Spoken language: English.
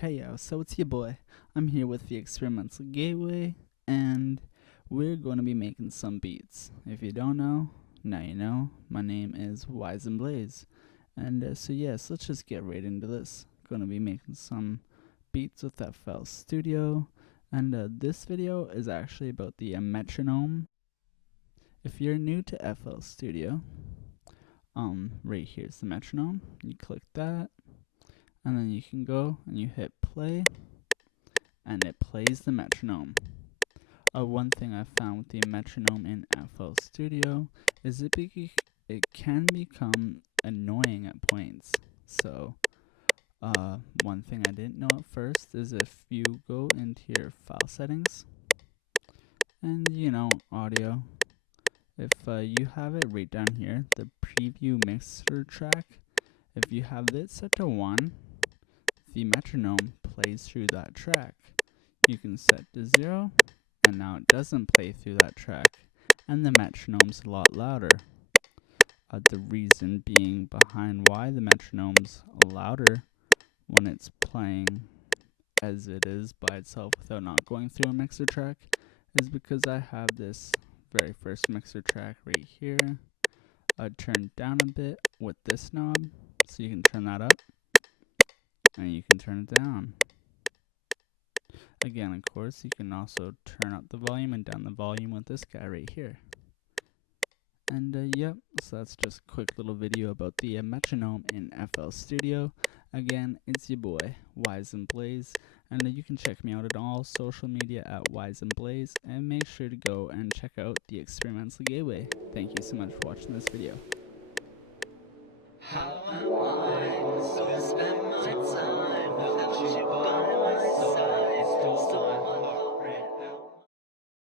Hey yo, so it's your boy. I'm here with the Experimental Gateway, and we're going to be making some beats. If you don't know, now you know. My name is Wise and Blaze, and so yes, let's just get right into this. Going to be making some beats with FL Studio, and this video is actually about the metronome. If you're new to FL Studio, right here's the metronome. You click that, and then you can go and you hit play and it plays the metronome. One thing I found with the metronome in FL Studio is it can become annoying at points. So one thing I didn't know at first is if you go into your file settings and audio, if you have it right down here, the preview mixer track, if you have it set to 1, the metronome plays through that track. You can set to 0, and now it doesn't play through that track, and the metronome's a lot louder. The reason being behind why the metronome's louder when it's playing as it is by itself without not going through a mixer track is because I have this very first mixer track right here turned down a bit with this knob, so you can turn that up and you can turn it down. Again, of course, you can also turn up the volume and down the volume with this guy right here. And yep, so that's just a quick little video about the metronome in FL Studio. Again, it's your boy, Wise and Blaze, and you can check me out on all social media at Wise and Blaze, and make sure to go and check out the Experimental Gateway. Thank you so much for watching this video. How am I so special?